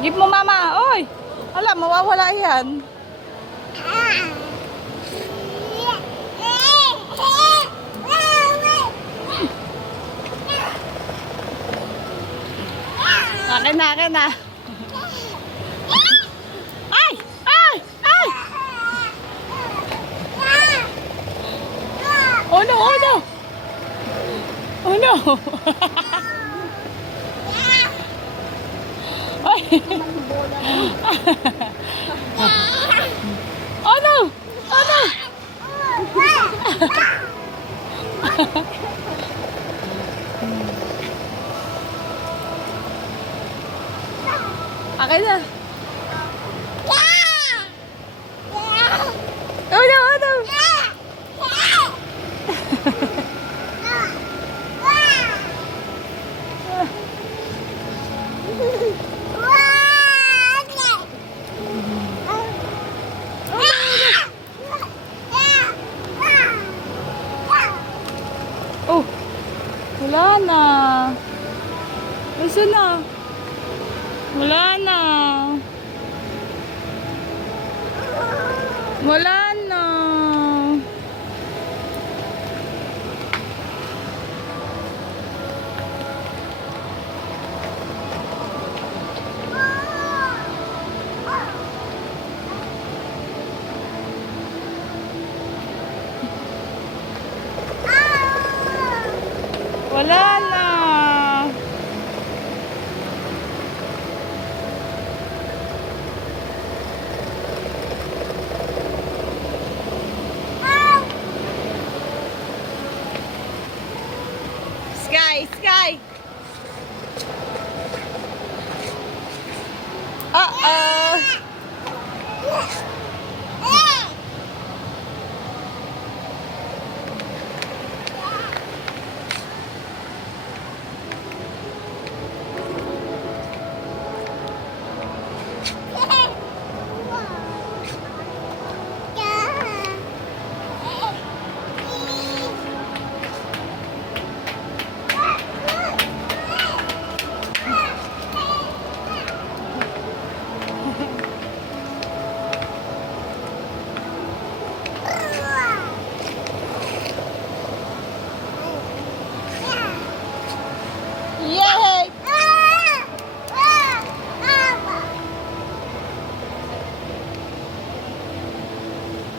Give mo mama. Oy. Alam, mawawala yan. Akin na, akin na. Ay! Ay! Ay! Oh no! Oh no! Oh no! Ay! Oh no! Oh no! Akin na. Oh no! Oh no! Oh, wala na. Isa na. Wala na. Wala na. Wala na. Sky, Sky. Uh-oh.